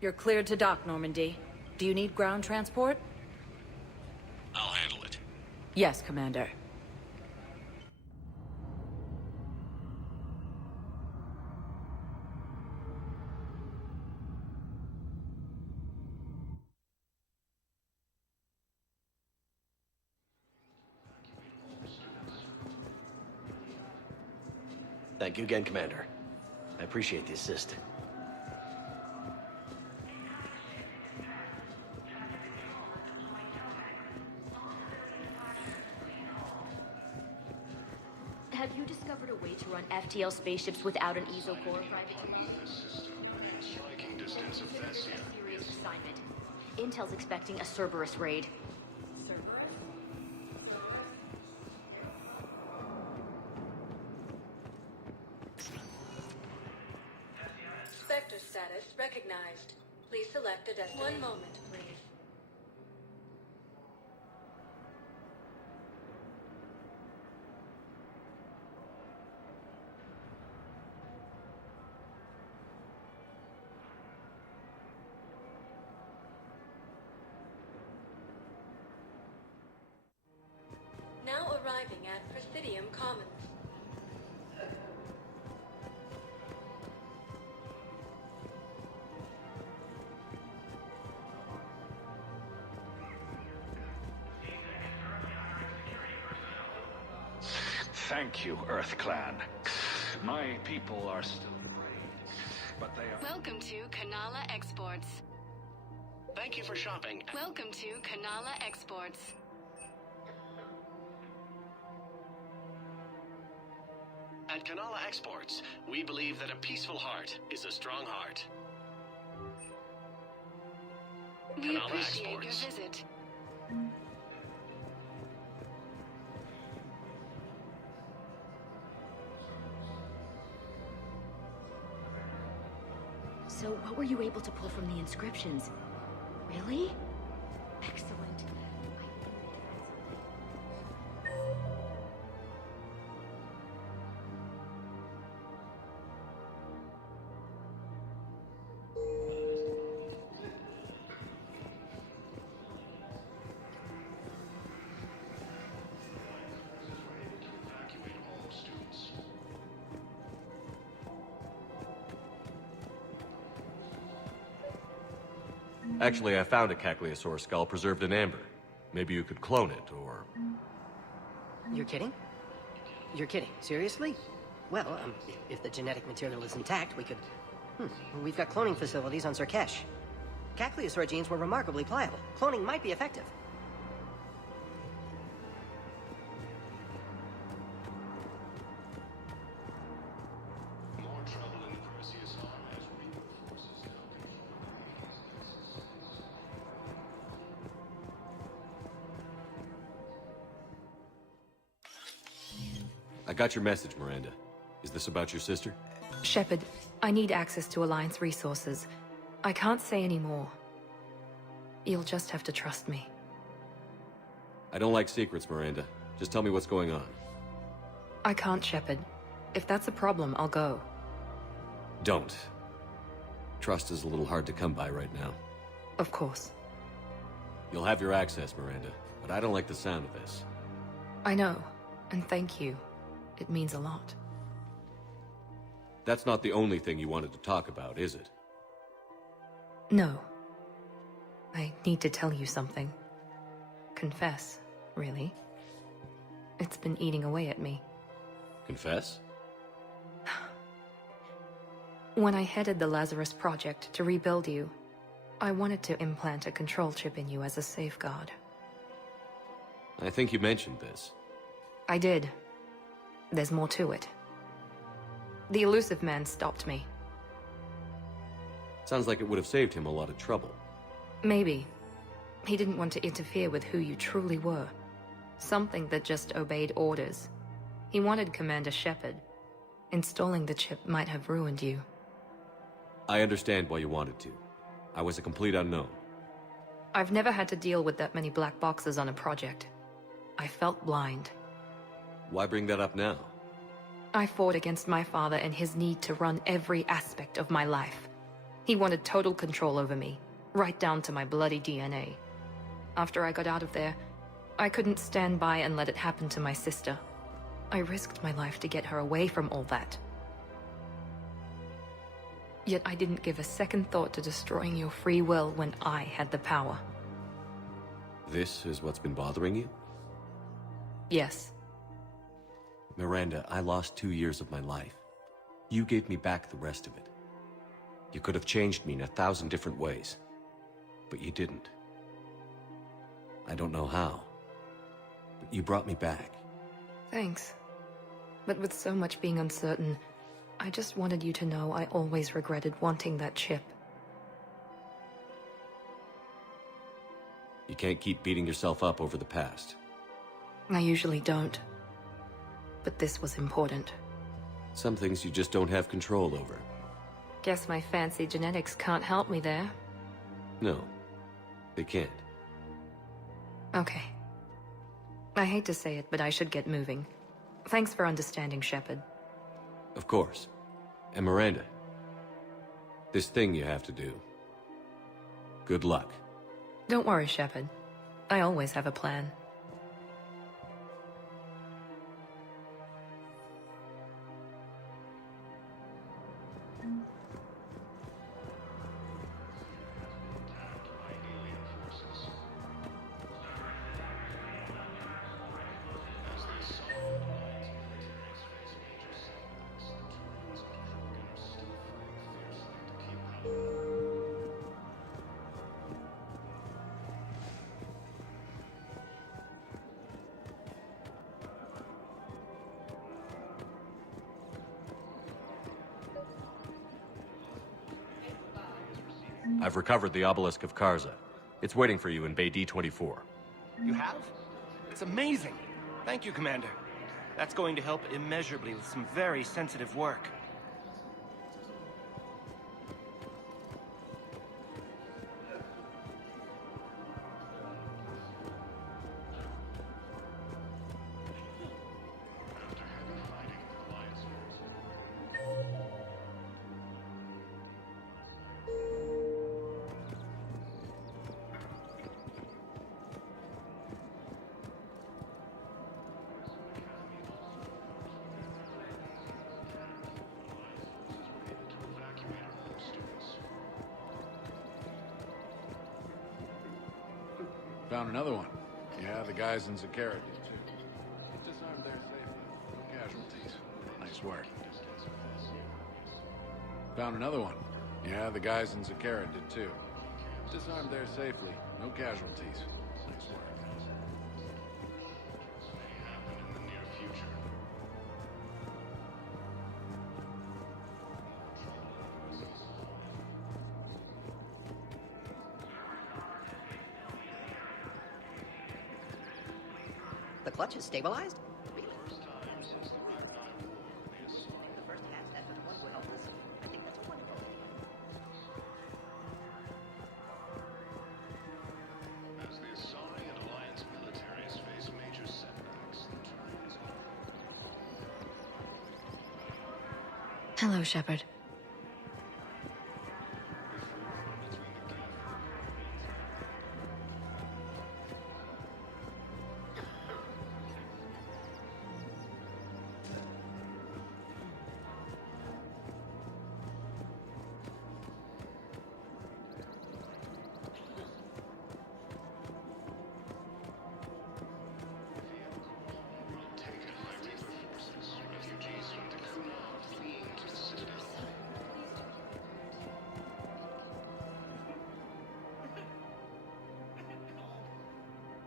You're cleared to dock, Normandy. Do you need ground transport? I'll handle it. Yes, Commander. Thank you again, Commander. I appreciate the assist. Have you discovered a way to run FTL spaceships without an ESO core? Striking distance of Thessia. Serious assignment. Intel's expecting a Cerberus raid. Spectre status recognized. Please select a destination. One moment, please. Now arriving at Presidium Commons. Thank you, Earth Clan. My people are still afraid, but they are... Welcome to Kanala Exports. Thank you for shopping. Welcome to Kanala Exports. At Kanala Exports, we believe that a peaceful heart is a strong heart. We Kanala appreciate your Exports. visit. So what were you able to pull from the inscriptions? Really? Excellent. Actually, I found a Citadel skull preserved in amber. Maybe you could clone it, or... You're kidding? You're kidding. Seriously? Well, if the genetic material is intact, we could... We've got cloning facilities on Zerkesh. Citadel genes were remarkably pliable. Cloning might be effective. More trouble in the Perseus arm as Reaper forces now I got your message, Miranda. Is this about your sister? Shepard, I need access to Alliance resources. I can't say any more. You'll just have to trust me. I don't like secrets, Miranda. Just tell me what's going on. I can't, Shepard. If that's a problem, I'll go. Don't. Trust is a little hard to come by right now. Of course. You'll have your access, Miranda, but I don't like the sound of this. I know, and thank you. It means a lot. That's not the only thing you wanted to talk about, is it? No. I need to tell you something. Confess, really. It's been eating away at me. Confess? When I headed the Lazarus Project to rebuild you, I wanted to implant a control chip in you as a safeguard. I think you mentioned this. I did. There's more to it. The elusive man stopped me. Sounds like it would have saved him a lot of trouble. Maybe. He didn't want to interfere with who you truly were. Something that just obeyed orders. He wanted Commander Shepard. Installing the chip might have ruined you. I understand why you wanted to. I was a complete unknown. I've never had to deal with that many black boxes on a project. I felt blind. Why bring that up now? I fought against my father and his need to run every aspect of my life. He wanted total control over me, right down to my bloody DNA. After I got out of there, I couldn't stand by and let it happen to my sister. I risked my life to get her away from all that. Yet I didn't give a second thought to destroying your free will when I had the power. This is what's been bothering you? Yes. Miranda, I lost 2 years of my life. You gave me back the rest of it. You could have changed me in 1,000 different ways, but you didn't. I don't know how, but you brought me back. Thanks. But with so much being uncertain, I just wanted you to know I always regretted wanting that chip. You can't keep beating yourself up over the past. I usually don't. But this was important. Some things you just don't have control over. Guess my fancy genetics can't help me there. No, they can't. Okay. I hate to say it, but I should get moving. Thanks for understanding, Shepard. Of course. And Miranda, this thing you have to do. Good luck. Don't worry, Shepard. I always have a plan. I've recovered the obelisk of Karza. It's waiting for you in Bay D-24. You have? It's amazing. Thank you, Commander. That's going to help immeasurably with some very sensitive work. Found another one. Yeah, the guys in Zakara did too. Disarmed their safety. No casualties. Nice work. Found another one. Yeah, the guys in Zakara did too. Disarmed there safely. No casualties. Nice work. The clutch is stabilized? Really? The first cast after the one who helped us? I think that's a wonderful idea. As the Asari and Alliance militaries face major setbacks, the time is Hello, Shepard.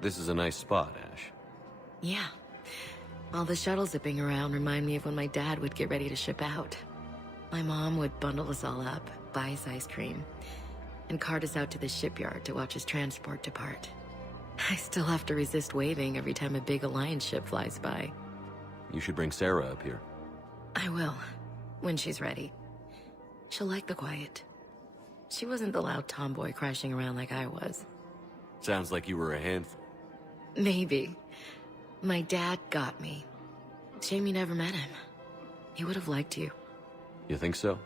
This is a nice spot, Ash. Yeah. All the shuttles zipping around remind me of when my dad would get ready to ship out. My mom would bundle us all up, buy us ice cream, and cart us out to the shipyard to watch his transport depart. I still have to resist waving every time a big Alliance ship flies by. You should bring Sarah up here. I will, when she's ready. She'll like the quiet. She wasn't the loud tomboy crashing around like I was. Sounds like you were a handful. Maybe. My dad got me. Shame you never met him. He would have liked you. You think so?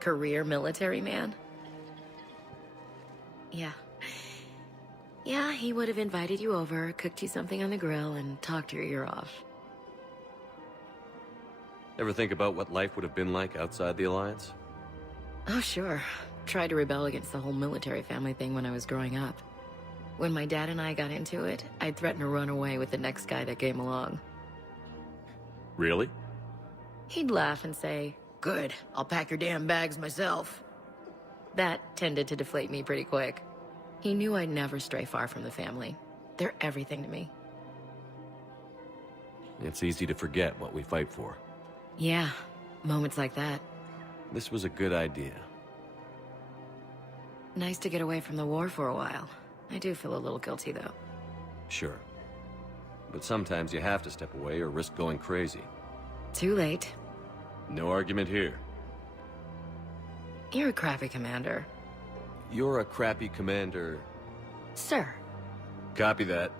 Career military man? Yeah. Yeah, he would have invited you over, cooked you something on the grill, and talked your ear off. Ever think about what life would have been like outside the Alliance? Oh, sure. Tried to rebel against the whole military family thing when I was growing up. When my dad and I got into it, I'd threaten to run away with the next guy that came along. Really? He'd laugh and say, "Good, I'll pack your damn bags myself." That tended to deflate me pretty quick. He knew I'd never stray far from the family. They're everything to me. It's easy to forget what we fight for. Yeah, moments like that. This was a good idea. Nice to get away from the war for a while. I do feel a little guilty, though. Sure. But sometimes you have to step away or risk going crazy. Too late. No argument here. You're a crappy commander. You're a crappy commander. Sir. Copy that.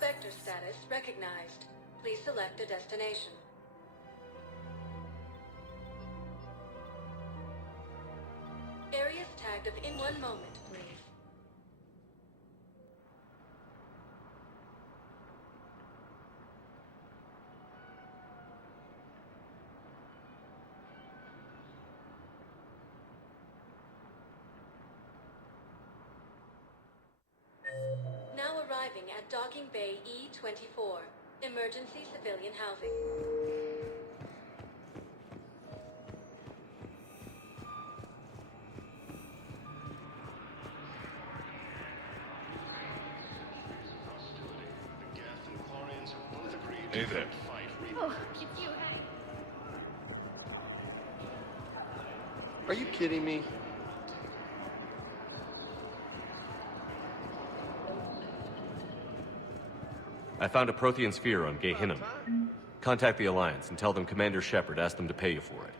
Sector status recognized. Please select a destination. Areas tagged of in 1 moment, please. Now arriving at Docking Bay E-24. Emergency civilian housing. Hey there. Oh, it's you, hey. Are you kidding me? I found a Prothean sphere on Gehinnom. Contact the Alliance and tell them Commander Shepard asked them to pay you for it.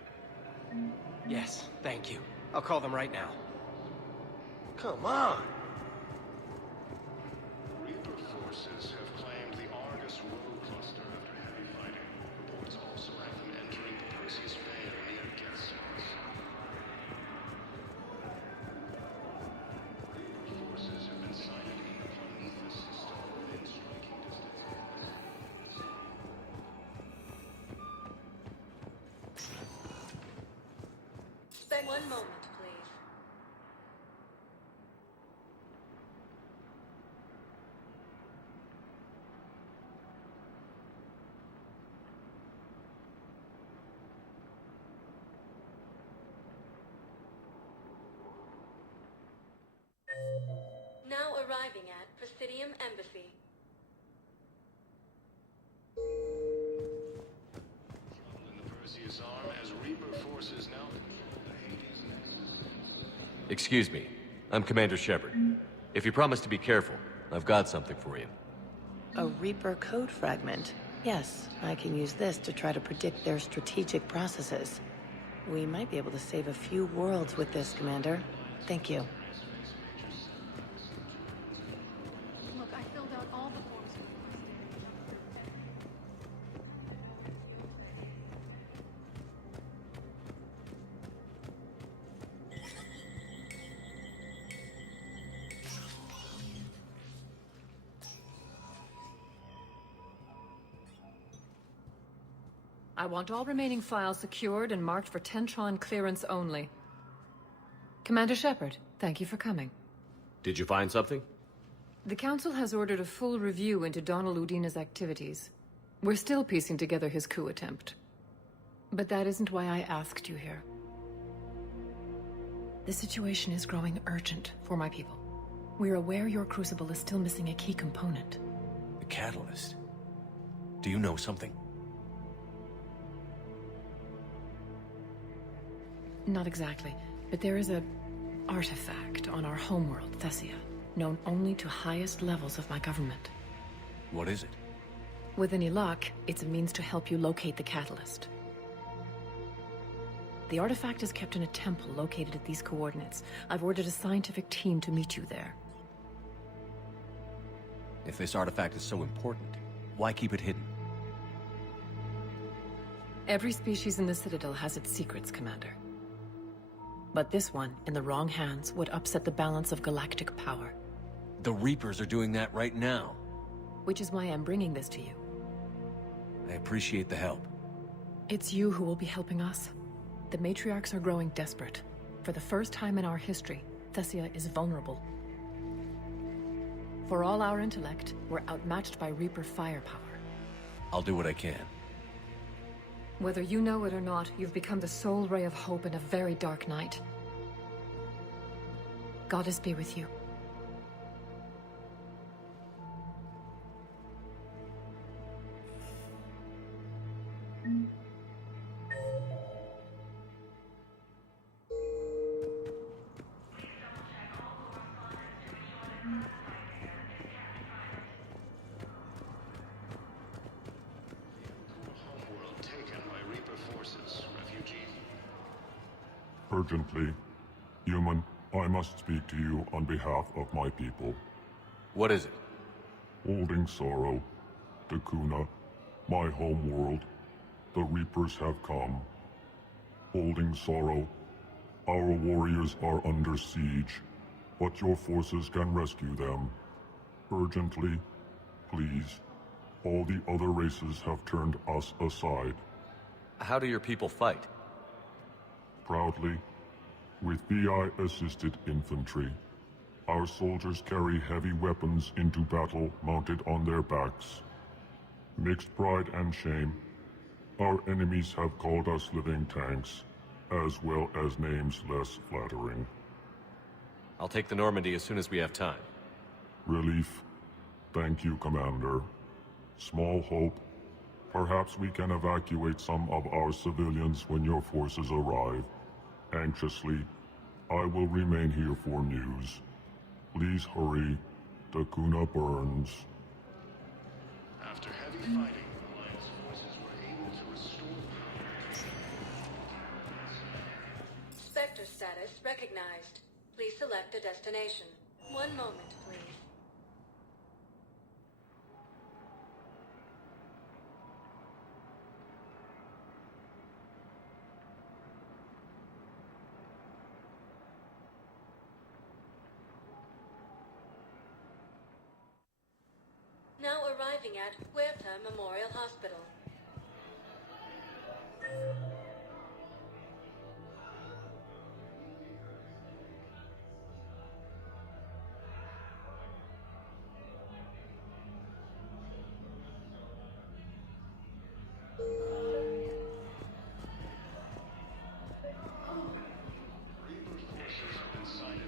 Yes, thank you. I'll call them right now. Come on. Reaper forces have claimed the Argus rogue cluster after heavy fighting. Reports also have them entering the Perseus Vale near Gethsemane. Reaper forces have been sighted in the Prometheus system within striking distance. Spec 1 moment, please. Now arriving at Presidium Embassy. In the Perseus arm as Reaper forces now control the Hades nexus. Excuse me. I'm Commander Shepard. If you promise to be careful, I've got something for you. A Reaper code fragment. Yes, I can use this to try to predict their strategic processes. We might be able to save a few worlds with this, Commander. Thank you. Look, I filled out all the forms. I want all remaining files secured and marked for Tentron clearance only. Commander Shepard, thank you for coming. Did you find something? The Council has ordered a full review into Donald Udina's activities. We're still piecing together his coup attempt. But that isn't why I asked you here. The situation is growing urgent for my people. We're aware your crucible is still missing a key component. The catalyst. Do you know something? Not exactly, but there is a artifact on our homeworld, Thessia, known only to highest levels of my government. What is it? With any luck, it's a means to help you locate the catalyst. The artifact is kept in a temple located at these coordinates. I've ordered a scientific team to meet you there. If this artifact is so important, why keep it hidden? Every species in the Citadel has its secrets, Commander. But this one, in the wrong hands, would upset the balance of galactic power. The Reapers are doing that right now. Which is why I'm bringing this to you. I appreciate the help. It's you who will be helping us. The matriarchs are growing desperate. For the first time in our history, Thessia is vulnerable. For all our intellect, we're outmatched by Reaper firepower. I'll do what I can. Whether you know it or not, you've become the sole ray of hope in a very dark night. Goddess be with you. Urgently. Human, I must speak to you on behalf of my people. What is it? Holding sorrow. Dakuna, my home world. The Reapers have come. Holding sorrow. Our warriors are under siege, but your forces can rescue them. Urgently, please. All the other races have turned us aside. How do your people fight? Proudly, with VI-assisted infantry. Our soldiers carry heavy weapons into battle mounted on their backs. Mixed pride and shame, our enemies have called us living tanks, as well as names less flattering. I'll take the Normandy as soon as we have time. Relief. Thank you, Commander. Small hope. Perhaps we can evacuate some of our civilians when your forces arrive. Anxiously, I will remain here for news. Please hurry. Dakuna burns. After heavy fighting, Alliance forces were able to restore power. Spectre status recognized. Please select a destination. One moment, please. Now arriving at Huerta Memorial Hospital.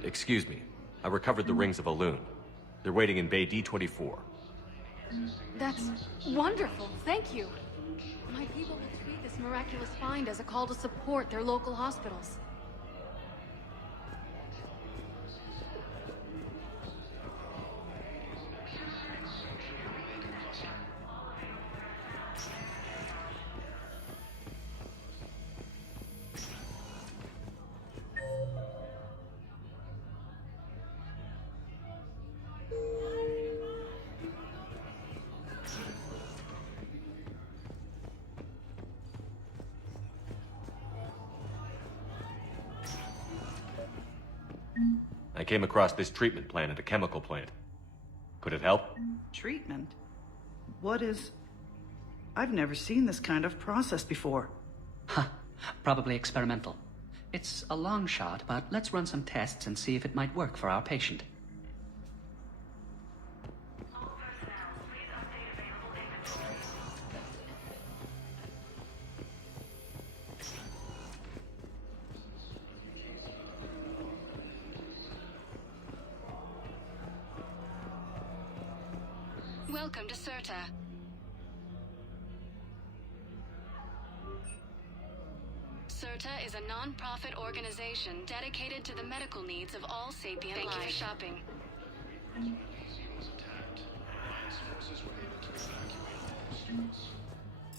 Excuse me. I recovered the rings of Elune. They're waiting in Bay D-24. That's wonderful. Thank you. My people will treat this miraculous find as a call to support their local hospitals. I came across this treatment plant at a chemical plant. Could it help? Treatment? What is... I've never seen this kind of process before. Huh. Probably experimental. It's a long shot, but let's run some tests and see if it might work for our patient. Welcome to Certa. Certa is a non-profit organization dedicated to the medical needs of all sapient life. Thank you for shopping. The museum was attacked. Alliance forces were able to evacuate all students.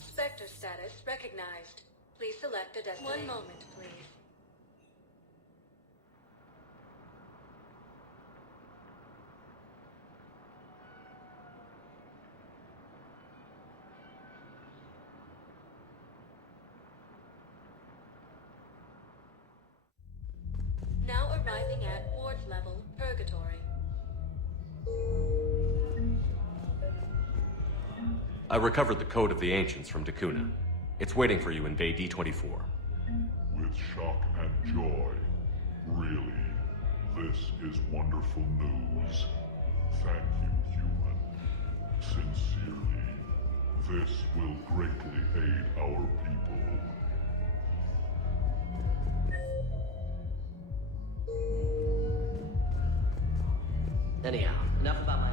Spectre status recognized. Please select a destination. 1 moment, please. Now arriving at ward level, Purgatory. I recovered the Code of the Ancients from Dakuna. It's waiting for you in Bay D24. With shock and joy. Really, this is wonderful news. Thank you, human. Sincerely, this will greatly aid our people. Anyhow, enough about my...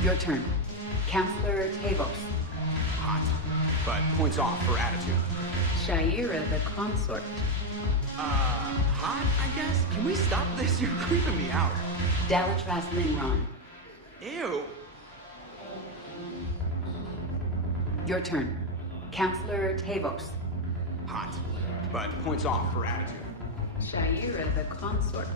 Your turn. Councilor Tavos. Hot, but points off for attitude. Shaira the consort. Hot, I guess? Can we stop this? You're creeping me out. Dalatras Linron. Ew. Your turn. Councilor Tavos. Hot, but points off for attitude. Shaira the consort.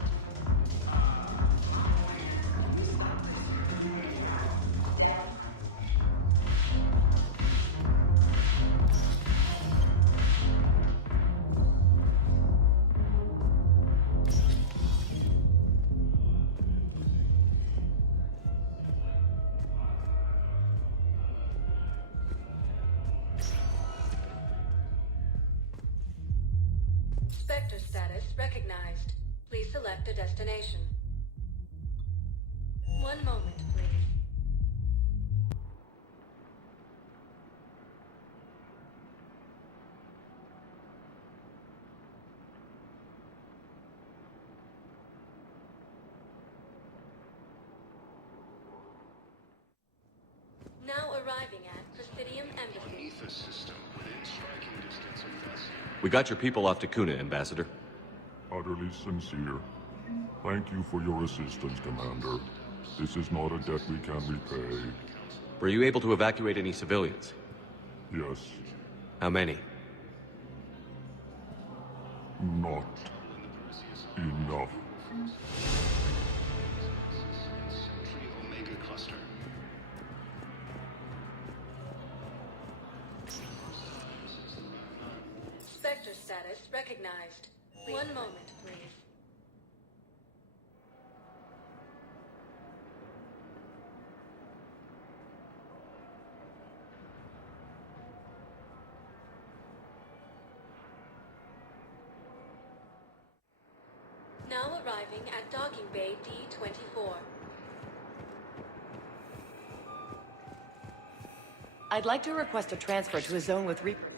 Spectre status recognized. Please select a destination. 1 moment, please. Now arriving at Presidium Embassy. Beneath the system, within striking distance of Vessi. We got your people off Dakuna, Ambassador. Utterly sincere. Thank you for your assistance, Commander. This is not a debt we can repay. Were you able to evacuate any civilians? Yes. How many? Not enough. Omega cluster. Spectre status recognized. 1 moment, please. Now arriving at Docking Bay D24. I'd like to request a transfer to a zone with Reaper.